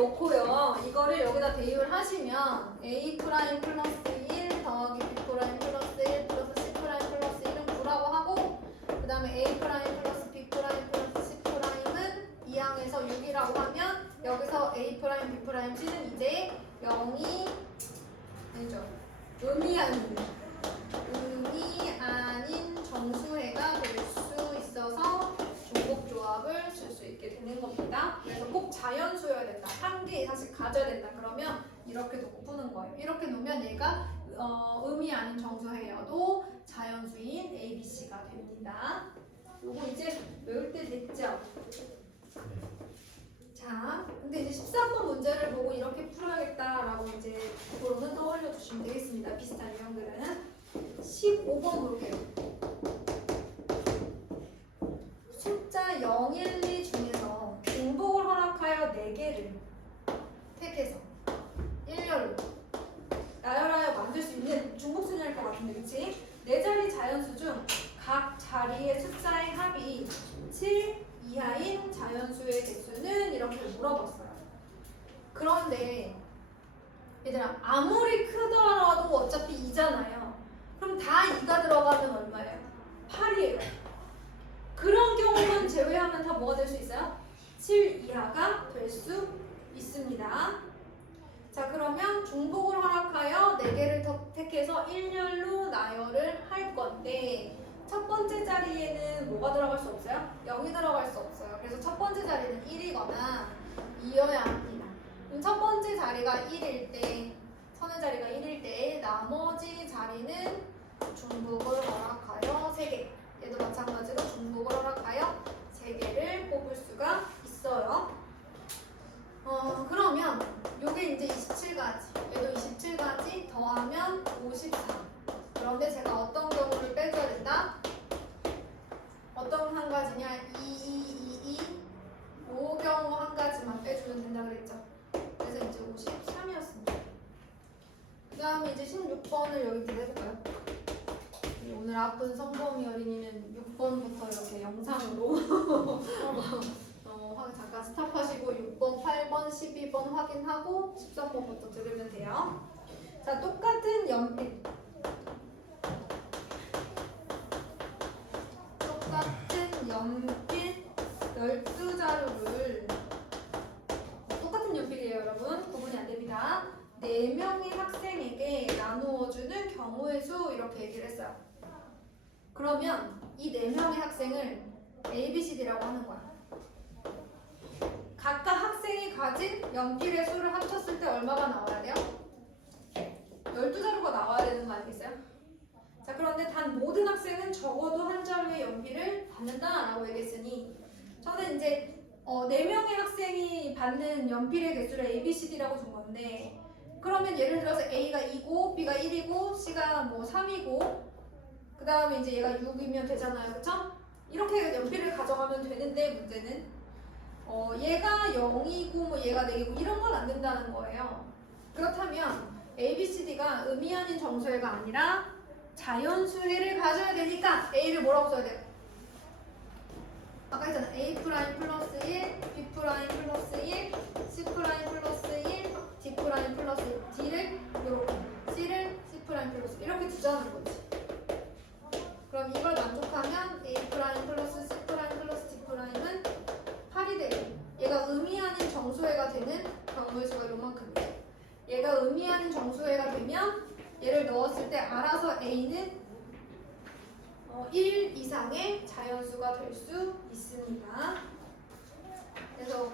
놓고요. 이거를 여기다 대입을 하시면 A 프라임 플러스 1 더하기 B 프라임 플러스 1 플러스 C 프라임 플러스 1은 9라고 하고, 그 다음에 A 프라임 플러스 B 프라임 플러스 C 프라임은 2항에서 6이라고 하면 여기서 A 프라임 B 프라임 C는 이제 0이 아니죠. 음이 아닌 정수해가 될 수 있어서 중복조합을 쓸 수 있게 되는 겁니다. 그래서 꼭 자연수여야 된다. 한 개 이상씩 가져야 된다. 그러면 이렇게 놓고 푸는 거예요. 이렇게 놓으면 얘가 음이 아닌 정수해여도 자연수인 A, B, C가 됩니다. 요거 이제 외울 때 됐죠? 자, 근데 이제 13번 문제를 보고 이렇게 풀어야겠다라고 이제 그거로는 떠올려 주시면 되겠습니다. 비슷한 유형들은 15번 볼게요. 숫자 0, 1, 2 중에서 중복을 허락하여 4개를 택해서 일렬로 나열하여 만들 수 있는 중복순위일 것 같은데, 그치? 4자리 자연수 중 각 자리의 숫자의 합이 7 이하인 자연수의 개수는 이렇게 물어봤어요. 그런데 얘들아, 아무리 크더라도 어차피 2잖아요. 그럼 다 2가 들어가면 얼마예요? 8이에요. 그런 경우만 제외하면 다 뭐가 될 수 있어요? 7 이하가 될 수 있습니다. 자, 그러면 중복을 허락하여 4개를 더 택해서 일렬로 나열을 할 건데, 첫 번째 자리에는 뭐가 들어갈 수 없어요? 0이 들어갈 수 없어요. 그래서 첫 번째 자리는 1이거나 2여야 합니다. 그럼 첫 번째 자리가 1일 때, 선의 자리가 1일 때 나머지 자리는 중복을 허락하여 3개. 얘도 마찬가지로 중복을 허락하여 3개를 뽑을 수가 있어요. 그러면 요게 이제 27가지, 얘도 27가지 더하면 54. 그런데 제가 어떤 경우를 빼줘야 된다? 어떤 한 가지냐? 2, 요 경우 한 가지만 빼주면 된다 그랬죠. 그래서 이제 53이었습니다. 그 다음에 이제 16번을 여기 해볼까요? 오늘 아픈 성범이 어린이는 6번부터 이렇게 영상으로 잠깐 스탑하시고 6번, 8번, 12번 확인하고 13번부터 들으면 돼요. 자, 똑같은 연필. 똑같은 연필 12자루를 똑같은 연필이에요, 여러분. 구분이 안 됩니다. 4명의 학생에게 나누어주는 경우의 수 이렇게 얘기를 했어요. 그러면 이 4명의 학생을 A, B, C, D라고 하는 거야. 각각 학생이 가진 연필의 수를 합쳤을 때 얼마가 나와야 돼요? 12자루가 나와야 되는 거 아니겠어요? 자, 그런데 단 모든 학생은 적어도 한 자루의 연필을 받는다라고 얘기했으니 저는 이제 4명의 학생이 받는 연필의 개수를 A, B, C, D라고 준 건데, 그러면 예를 들어서 A가 2고 B가 1이고 C가 뭐 3이고 그 다음에 이제 얘가 6이면 되잖아요, 그쵸? 이렇게 연필을 가져가면 되는데, 문제는 얘가 0이고 뭐 얘가 4개고 이런 건 안 된다는 거예요. 그렇다면 A, B, C, D가 음이 아닌 정수해가 아니라 자연수해를 가져야 되니까 A를 뭐라고 써야 돼요? 아까 했잖아. A 프라임 플러스 1, B 프라임 플러스 1, C 프라임 플러스 1, D 프라임 플러스 1, D를 이렇게, C를 C 프라임 플러스 1 이렇게 두자는 거지. 그럼 이걸 만족하면 A 프라임 플러스 C 프라임 플러스 D 프라임은 8이 되고, 얘가 음이 아닌 정수해가 되는 경우의 수가 요만큼이에요. 얘가 음이 아닌 정수해가 되면 얘를 넣었을 때 알아서 A는 1 이상의 자연수가 될 수 있습니다. 그래서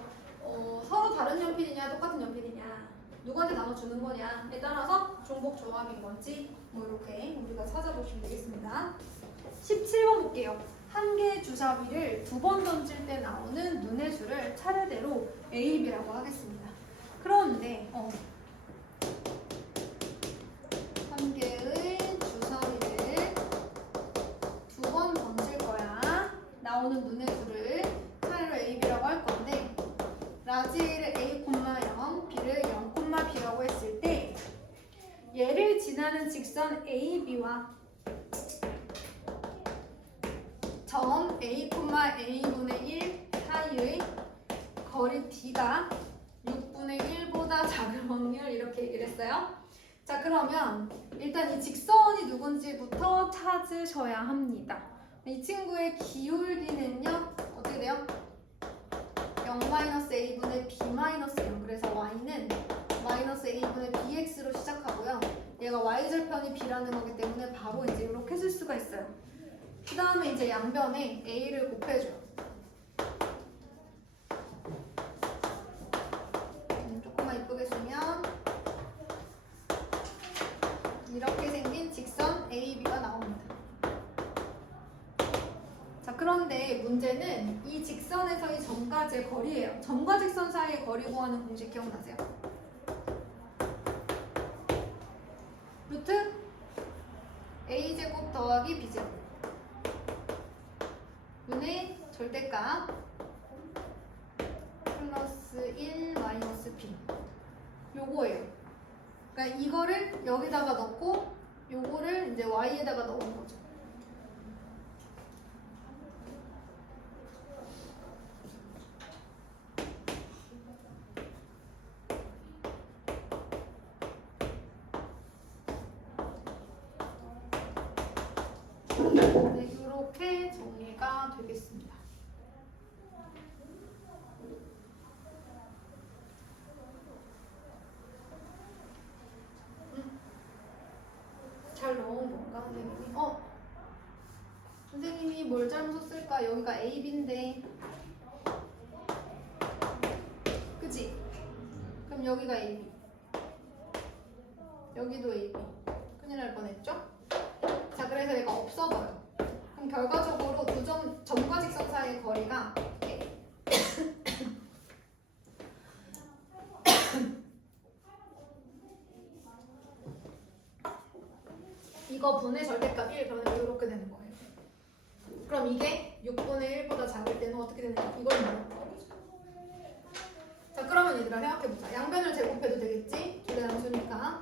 서로 다른 연필이냐 똑같은 연필이냐 누구한테 나눠주는 거냐에 따라서 중복 조합인 건지 뭐 이렇게 우리가 찾아보시면 되겠습니다. 17번 볼게요. 한 개의 주사위를 2번 던질 때 나오는 눈의 수를 차례대로 A, B라고 하겠습니다. 그런데 한 개의 주사위를 2번 던질 거야. 나오는 눈의 수를 차례로 A, B라고 할 건데, 라지 A를 A, 0, B를 0, B라고 했을 때 얘를 지나는 직선 A, B와 점 A, A분의 1 사이의 거리 D가 6분의 작은 확률 이렇게 얘기를 했어요. 자, 그러면 일단 이 직선이 누군지부터 찾으셔야 합니다. 이 친구의 기울기는요 어떻게 돼요? 0-a분의 b-0. 그래서 y는 -a분의 bx로 시작하고요. 얘가 y절편이 b라는 거기 때문에 바로 이제 이렇게 쓸 수가 있어요. 그 다음에 이제 양변에 a를 곱해줘요. 조금만 이쁘게 쓰면 이렇게 생긴 직선 AB가 나옵니다. 자, 그런데 문제는 이 직선에서의 점과의 거리예요. 점과 직선 사이의 거리 구하는 공식 기억나세요? 루트 A제곱 더하기 B제곱 분의 절대값 플러스 1 마이너스 B 요거예요. 그러니까 이거를 여기다가 넣고 요거를 이제 Y에다가 넣은 거죠. 네, 이렇게 정리가 되겠습니다. 잘 넣은 건가, 선생님이? 선생님이 뭘 잘못 썼을까? 여기가 A, B인데. 그치? 그럼 여기가 A, B. 여기도 A, B. 큰일 날 뻔했죠? 자, 그래서 얘가 없어져요. 그럼 결과적으로 두 점과 직선 사이의 거리가 이거 분의 절대값 1 그러면 이렇게 되는 거예요. 그럼 이게 6분의 1보다 작을 때는 어떻게 되느냐? 이걸 말하는 거죠. 자, 그러면 얘들아 생각해보자. 양변을 제곱해도 되겠지? 둘 다 양수니까.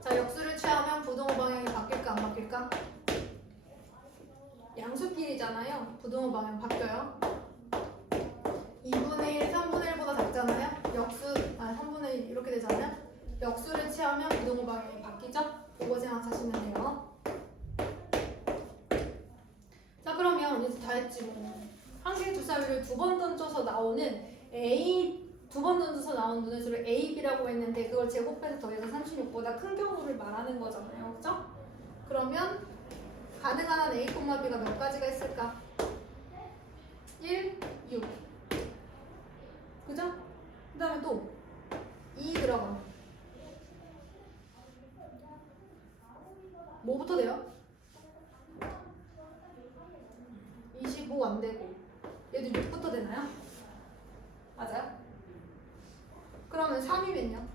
자, 역수를 취하면 부동호 방향이 바뀔까 안 바뀔까? 양수끼리잖아요. 부동호 방향 바뀌어요. 2분의 1, 3분의 1보다 작잖아요. 3분의 1 이렇게 되잖아요. 역수를 취하면 부동호 방향이 바뀌죠? 이거 생각하시면 돼요. 자, 그러면 이제 다 했지 뭐. 한개 주사위를 두 번 던져서 나오는 두 번 던져서 나온 눈의 수를 AB라고 했는데 그걸 제곱해서 더해서 36보다 큰 경우를 말하는 거잖아요. 그죠? 그러면 가능한 한 A, B가 몇 가지가 있을까? 1, 6. 그죠? 그 다음에 또 2 들어가면 뭐부터 돼요? 25 안 되고 얘도 6부터 되나요? 맞아요? 그러면 3이면요?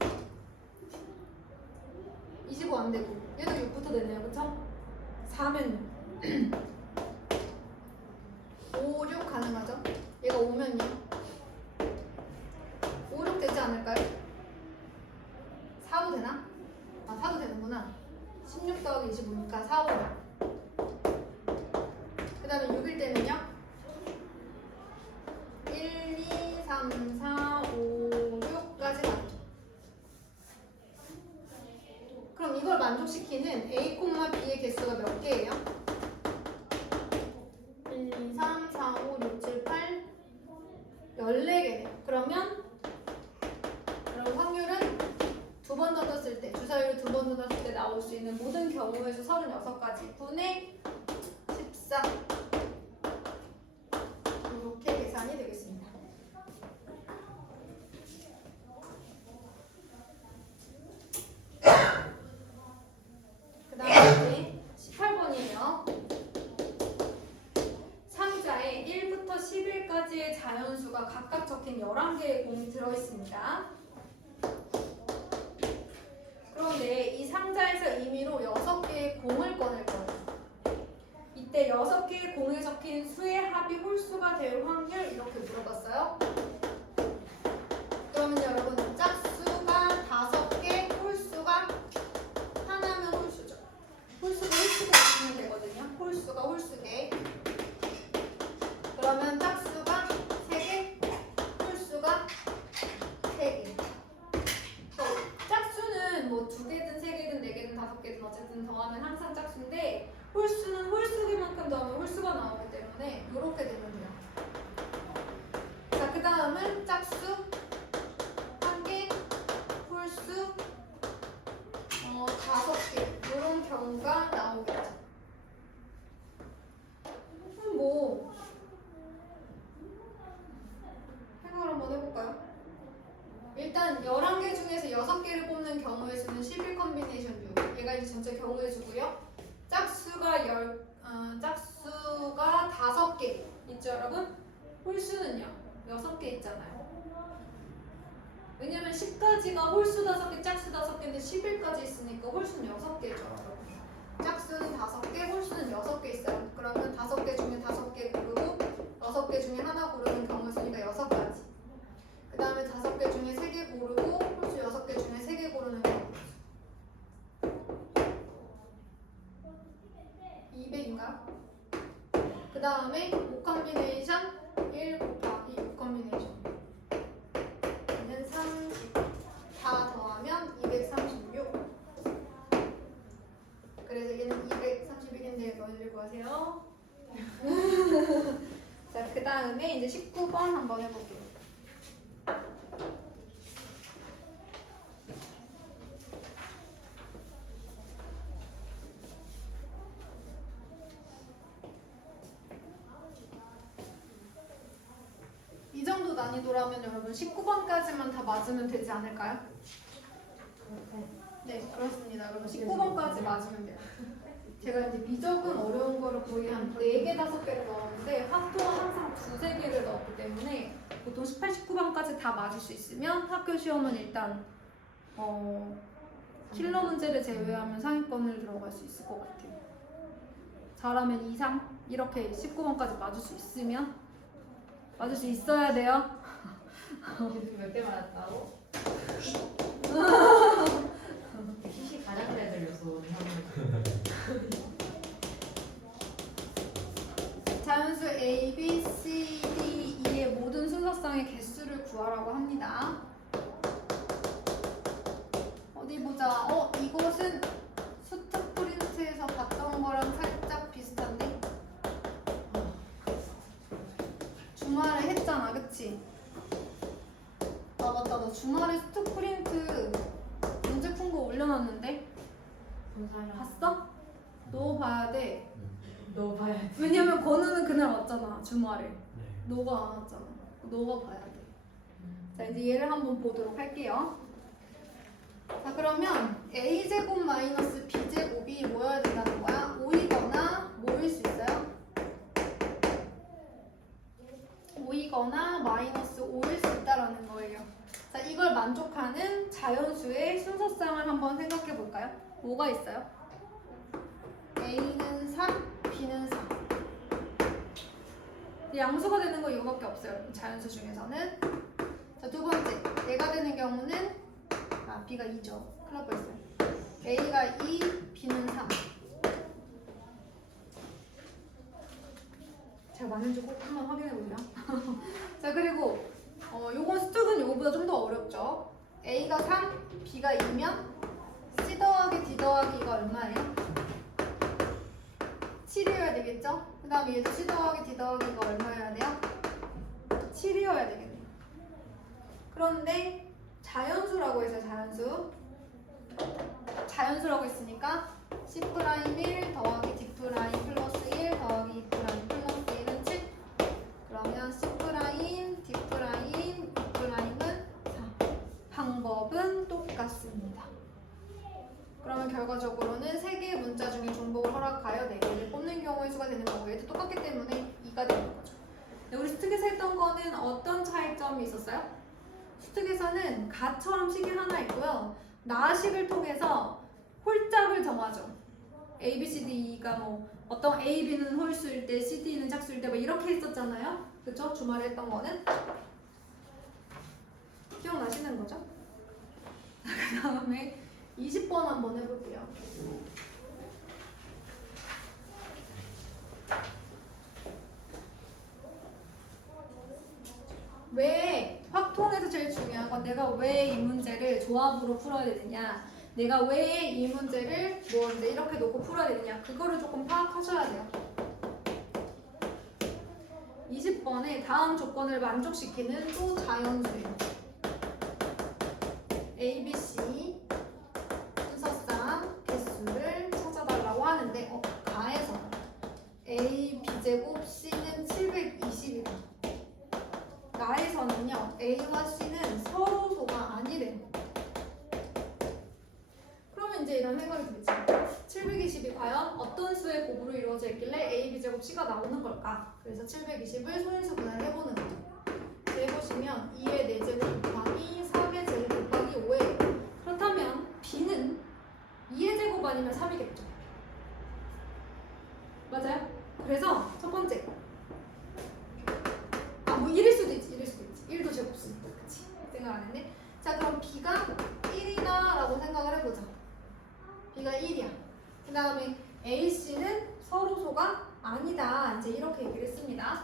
25 안 되고 얘도 6부터 되네요. 그쵸? 4면요? 5, 6 가능하죠? 얘가 5면요? 5, 6 되지 않을까요? 4도 되나? 4도 되는구나. 16 더하기 25니까 4, 5. 그 다음에 6일 때는요? 1, 2, 3, 4, 5, 6까지 가죠. 그럼 이걸 만족시키는 A, B의 개수가 몇 개예요? 1, 2, 3, 4, 5, 6, 7, 8 14개네요. 그러면 여러분 확률은 두 번 던졌을 때, 주사위를 두 번 던졌을 때 나올 수 있는 모든 경우에서 36가지 분의 14 이렇게 계산이 되겠습니다. 그 다음에 18번이에요. 상자에 1부터 11까지의 자연수가 각각 적힌 11개의 공이 들어있습니다. 그런데 이 상자에서 임의로 6개의 공을 꺼낼 거예요. 이때 6개의 공에 적힌 수의 합이 홀수가 될 확률 이렇게 물어봤어요. 그러면 여러분 짝수가 5개, 홀수가 하나면 홀수죠. 홀수가 있으면 되거든요. 홀수가 홀수개. 그러면 짝수가 3개, 홀수가 5개 이런 경우가 나오겠죠. 뭐 생각을 한번 해볼까요? 일단 11개 중에서 6개를 뽑는 경우의 수는 11 컨비네이션 6. 얘가 이제 전체 경우의 수고요. 짝수가 짝수가 5개 있죠, 여러분? 홀수는요 6개 있잖아요. 왜냐면 10까지가 홀수 5개, 짝수 5개인데 11까지 있으니까 홀수는 6개죠. 짝수는 5개, 홀수는 6개 있어요. 그러면 5개 중에 5개 고르고 6개 중에 하나 고르는 경우 수니까 6가지. 그 다음에 5개 중에 3개 고르고 홀수 6개 중에 3개 고르는 경우 200인가요? 그 다음에 5 컨비네이션 1 곱하기 6 컨비네이션 얘는 30. 다 더하면 236. 그래서 얘는 231인데 너희들 구하세요. 자, 그 다음에 이제 19번 한번 해볼게요. 이 정도 난이도라면 여러분 19번까지만 다 맞으면 되지 않을까요? 네, 그렇습니다. 여러분 19번까지 맞으면 돼요. 제가 이제 미적은 어려운 거를 거의 한 4개, 5개를 넣었는데 확통은 항상 2, 3개를 넣었기 때문에 보통 18, 19번까지 다 맞을 수 있으면 학교 시험은 일단 킬러 문제를 제외하면 상위권을 들어갈 수 있을 것 같아요. 잘하면 이상 이렇게 19번까지 맞을 수 있으면 맞을 수 있어야 돼요. 몇 개 맞았다고? 시시 가장 잘 들려서 자연수 A, B, C, D, E의 모든 순서상의 개수를 구하라고 합니다. 어디 보자. 이것은 수특 프린트에서 봤던 거랑 살짝 비슷한데? 주말에 했잖아, 그치? 아 맞다, 나 주말에 수특 프린트 문제 푼 거 올려놨는데? 봤어? 너 봐야 돼. 너 봐야지. 왜냐면 건우는 그날 왔잖아, 주말에. 너가 안 왔잖아. 너가 봐야 돼. 자, 이제 얘를 한번 보도록 할게요. 자, 그러면 a제곱 마이너스 b제곱이 뭐여야 된다는 거야? 5이거나 뭐일 수 있어요? 5이거나 마이너스 5일 수 있다라는 거예요. 자, 이걸 만족하는 자연수의 순서상을 한번 생각해 볼까요? 뭐가 있어요? a는 3, b는 4. 양수가 되는 거 이거밖에 없어요. 자연수 중에서는. 자, 두 번째, 얘가 되는 경우는 b가 2죠. 큰일 날 뻔했어요. a가 2, b는 3. 제가 맞는지 꼭 한번 확인해 보세요. 자, 그리고 요건 수특은 요거보다 좀 더 어렵죠. a가 3, b가 2면 c 더하기 d 더하기 이가 얼마예요? 7이어야 되겠죠? 그 다음에 얘도 c 더하기 d 더하기 이가 얼마여야 돼요? 7이어야 되겠네요. 그런데 자연수라고 해서 자연수라고 했으니까 C'1 더하기 D' 플러스 1 더하기 E' 플러스 1은 7. 그러면 C', D', E'은 4. 방법은 똑같습니다. 그러면 결과적으로는 3개의 문자 중에 중복을 허락하여 4개를 뽑는 경우의 수가 되는 거고 얘도 똑같기 때문에 2가 되는 거죠. 네, 우리 수특에서 했던 거는 어떤 차이점이 있었어요? 수특에서는 가처럼 식이 하나 있고요. 나식을 통해서 홀짝을 정하죠. A, B, C, D, E가 뭐 어떤 A, B는 홀수일 때, C, D는 짝수일 때 뭐 이렇게 했었잖아요. 그쵸? 주말에 했던 거는 기억나시는 거죠? 그 다음에 20번 한번 해볼게요. 왜 확통에서 제일 중요한 건 내가 왜 이 문제를 조합으로 풀어야 되느냐, 내가 왜 이 문제를 뭐 이제 이렇게 놓고 풀어야 되느냐, 그거를 조금 파악하셔야 돼요. 20번에 다음 조건을 만족시키는 또 자연수예요. A, B, C 순서상 B제곱 C는 720이다. 나에서는요 A와 C는 서로소가 아니래요. 그러면 이제 이런 생각이 들지. 720이 과연 어떤 수의 곱으로 이루어져 있길래 A, B제곱 C가 나오는 걸까? 그래서 720을 소인수 분할을 해보는 거예요. 해보시면 2의 4제곱 곱하기 3의 제곱 곱하기 5예요. 그렇다면 B는 2의 제곱 아니면 3이겠죠. 맞아요? 그래서 첫 번째 뭐 1일 수도 있지. 1도 제곱수니까 그치? 생각 안 했네. 자 그럼 B가 1이다 라고 생각을 해보자. B가 1이야. 그 다음에 AC는 서로소가 아니다. 이제 이렇게 얘기를 했습니다.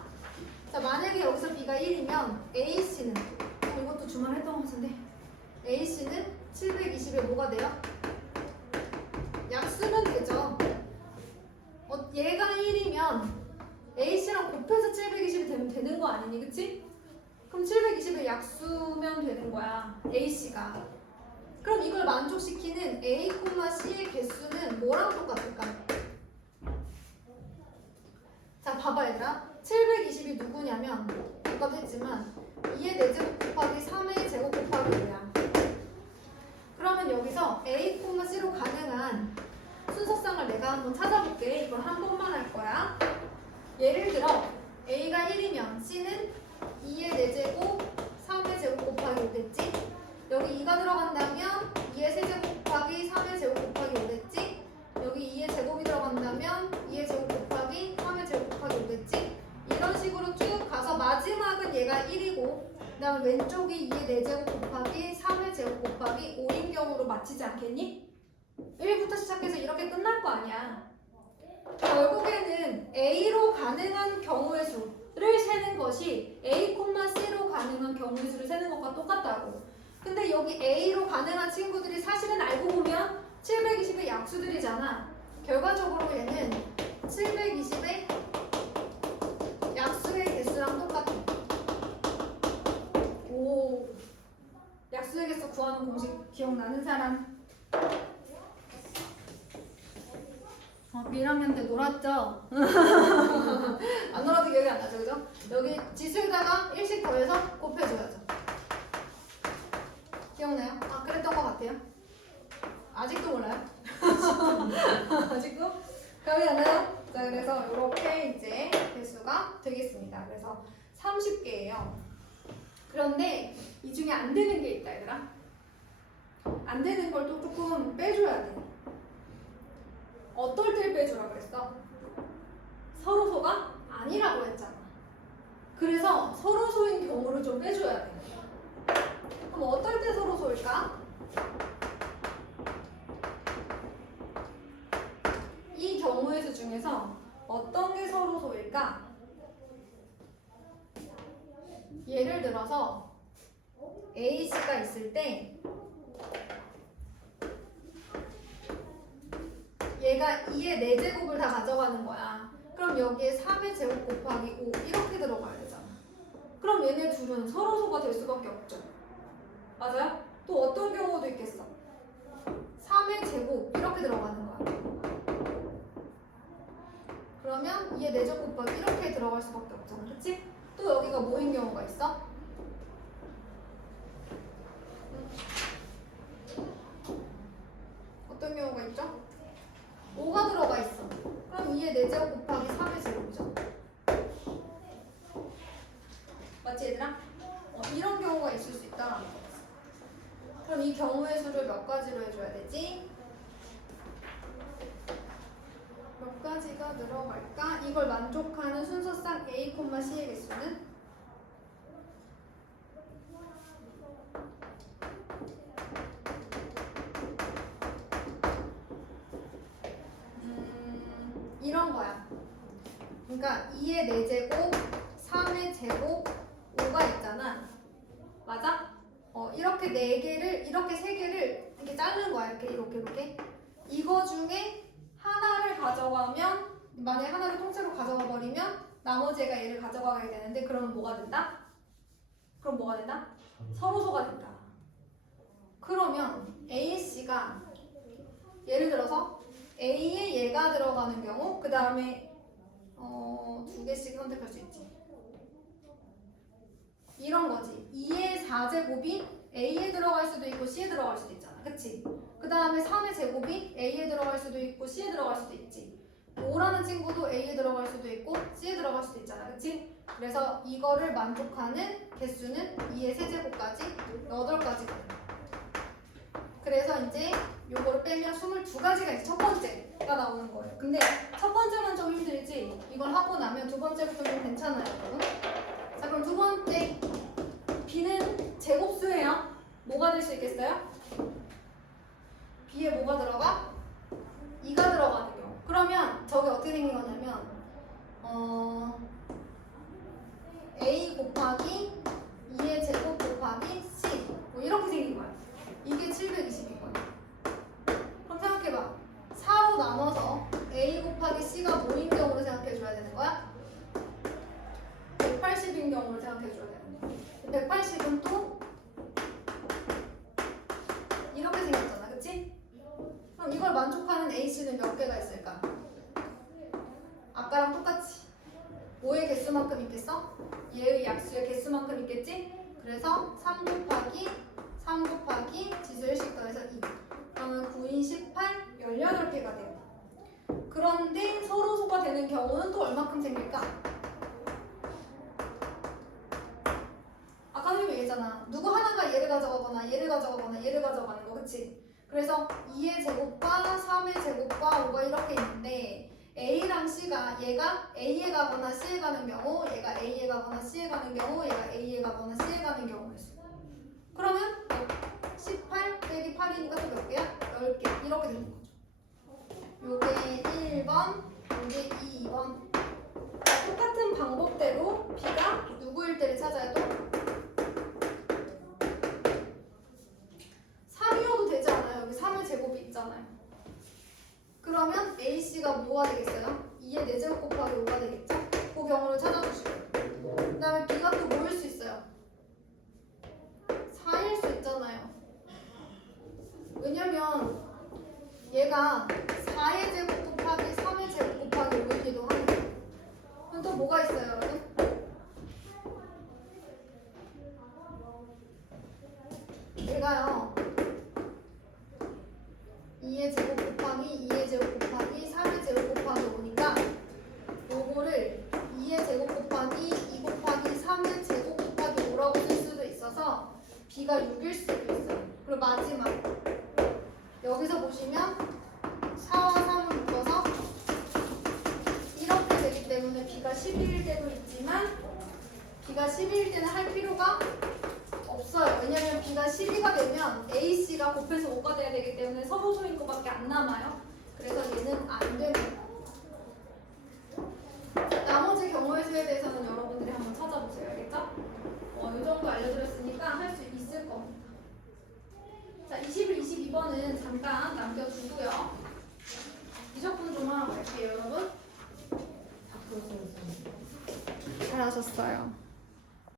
자 만약에 여기서 B가 1이면 AC는 이것도 주말 했던 것 같은데 AC는 720에 뭐가 돼요? 약수면 되죠. 얘가 1이면 AC랑 곱해서 720이 되면 되는 거 아니니 그치? 그럼 720의 약수면 되는 거야 AC가. 그럼 이걸 만족시키는 A, C의 개수는 뭐랑 똑같을까? 자 봐봐 얘들아 720이 누구냐면 아까도 했지만 2의 4제곱 곱하기 3의 제곱 곱하기 5야. 그러면 여기서 A, C로 가능한 순서상을 내가 한번 찾아볼게. 이걸 한 번만 할 거야. 예를 들어 A가 1이면 C는 2의 4제곱 3의 제곱 곱하기 5겠지? 여기 2가 들어간다면 2의 세제곱 곱하기 3의 제곱 곱하기 5겠지? 여기 2의 제곱이 들어간다면 2의 제곱 곱하기 3의 제곱 곱하기 5겠지? 이런 식으로 쭉 가서 마지막은 얘가 1이고 그 다음에 왼쪽이 2의 4제곱 곱하기 3의 제곱 곱하기 5인 경우로 맞히지 않겠니? 1부터 시작해서 이렇게 끝날 거 아니야. 결국에는 A로 가능한 경우의 수를 세는 것이 A, C로 가능한 경우의 수를 세는 것과 똑같다고. 근데 여기 A로 가능한 친구들이 사실은 알고 보면 720의 약수들이잖아. 결과적으로 얘는 720의 약수의 개수랑 똑같아. 오, 약수의 개수 구하는 공식 기억나는 사람? 1학년 때 놀았죠? 안 놀아도 기억이 안 나죠, 그죠? 여기 지수에다가 1씩 더해서 곱해줘야죠. 기억나요? 아, 그랬던 것 같아요. 아직도 몰라요? 아직도? 기억이 안 나요? 자, 그래서 이렇게 이제 개수가 되겠습니다. 그래서 30개예요. 그런데 이 중에 안 되는 게 있다, 얘들아. 안 되는 걸 또 조금 빼줘야 돼. 어떨 때 빼주라 그랬어? 서로소가 아니라고 했잖아. 그래서 서로소인 경우를 좀 빼줘야 돼. 그럼 어떨 때 서로소일까? 이 경우의 수 중에서 어떤 게 서로소일까? 예를 들어서 AC가 있을 때 얘가 2의 4제곱을 다 가져가는 거야. 그럼 여기에 3의 제곱 곱하기 5 이렇게 들어가야 되잖아. 그럼 얘네 둘은 서로소가 될 수밖에 없죠. 맞아요? 또 어떤 경우도 있겠어. 3의 제곱 이렇게 들어가는 거야. 그러면 2의 4제곱 곱하기 이렇게 들어갈 수밖에 없잖아. 그치? 또 여기가 뭐인 경우가 있어? 어떤 경우가 있죠? 5가 들어가 있어. 그럼 2의 4제곱 곱하기 3의 제곱이죠. 맞지 얘들아? 이런 경우가 있을 수 있다라는 거. 그럼 이 경우의 수를 몇 가지로 해줘야 되지? 몇 가지가 들어갈까? 이걸 만족하는 순서상 A, C의 개수는? 이런 거야. 그러니까 2의 4제곱, 3의 제곱, 5가 있잖아. 맞아? 이렇게 4개를, 이렇게 3개를 이렇게 자르는 거야. 이렇게. 이거 중에 하나를 가져가면, 만약에 하나를 통째로 가져가 버리면 나머지 애가 얘를 가져가게 되는데 그러면 뭐가 된다? 서로소가 된다. 그러면 AC가 예를 들어서 A에 얘가 들어가는 경우, 그 다음에 두 개씩 선택할 수 있지. 이런 거지. 2의 4제곱이 A에 들어갈 수도 있고 C에 들어갈 수도 있잖아. 그치? 그 다음에 3의 제곱이 A에 들어갈 수도 있고 C에 들어갈 수도 있지. 5라는 친구도 A에 들어갈 수도 있고 C에 들어갈 수도 있잖아. 그치? 그래서 이거를 만족하는 개수는 2의 세제곱까지 8가지거든. 그래서 이제 요거를 빼면 22가지가 이제 첫 번째가 나오는 거예요. 근데 첫 번째는 좀 힘들지. 이걸 하고 나면 두 번째부터는 괜찮아요, 여러분. 자, 그럼 두 번째 B는 제곱수예요. 뭐가 될 수 있겠어요? B에 뭐가 들어가? 2가 들어가는 경우. 그러면 저게 어떻게 생긴 거냐면 A 곱하기 2의 제곱 곱하기 C 뭐 이렇게 생긴 거야. 이게 720인 거야. 그럼 생각해봐. 4로 나눠서 A 곱하기 C가 뭐인 경우로 생각해줘야 되는 거야? 180인 경우로 생각해줘야 되는 거야. 180은 또 이렇게 생겼잖아. 그치? 그럼 이걸 만족하는 AC는 몇 개가 있을까? 아까랑 똑같이 5의 개수만큼 있겠어? 얘의 약수의 개수만큼 있겠지? 그래서 3 곱하기 지수 1씩 더해서 2. 그러면 9인 18, 18개가 돼요. 그런데 서로 소가 되는 경우는 또 얼마큼 생길까? 아까 선생님이 얘기했잖아. 누구 하나가 얘를 가져가거나 얘를 가져가거나 얘를 가져가는 거, 그치? 그래서 2의 제곱과 3의 제곱과 5가 이렇게 있는데 A랑 C가 얘가 A에 가거나 C에 가는 경우, 얘가 A에 가거나 C에 가는 경우, 얘가 A에 가거나 C에 가는 경우였어. 그러면 18 빼기 8이니까 또 몇 개야? 10개. 이렇게 되는 거죠. 요게 1번, 요게 2번. 똑같은 방법대로 B가 누구일 때를 찾아야 또 3이어도 되지 않아요? 여기 3의 제곱이 있잖아요. 그러면 AC가 뭐가 되겠어요? 2의 4제곱 곱하기 5가 되겠죠? 그 경우를 찾아주시고 그 다음에 B가 또 뭐일 수 있어요? 4일 수 있잖아요. 왜냐면 얘가 4의 제곱 곱하기 3의 제곱 곱하기 5이기도 하니까. 그럼 또 뭐가 있어요, 여러분? 얘가요 2의 제곱 곱하기 2의 제곱 곱하기 3의 제곱 곱하기 5니까 요거를 2의 제곱 곱하기 2 곱하기 3의 제곱 곱하기 5라고 쓸 수도 있어서 B가 6일 수도 있어요. 그리고 마지막 여기서 보시면 4와 3을 묶어서 이렇게 되기 때문에 B가 12일 때도 있지만 B가 12일 때는 할 필요가 없어요. 왜냐면 B가 12가 되면 AC가 곱해서 5가 돼야 되기 때문에 서로소인 것밖에 안 남아요. 그래서 얘는 안 됩니다. 나머지 경우의 수에 대해서는 여러분들이 한번 찾아보세요. 알겠죠? 이 정도 알려드렸으니까 할 수 있을 겁니다. 자, 21, 22번은 잠깐 남겨두고요. 미적분 좀 하러 갈게요, 여러분. 잘하셨어요.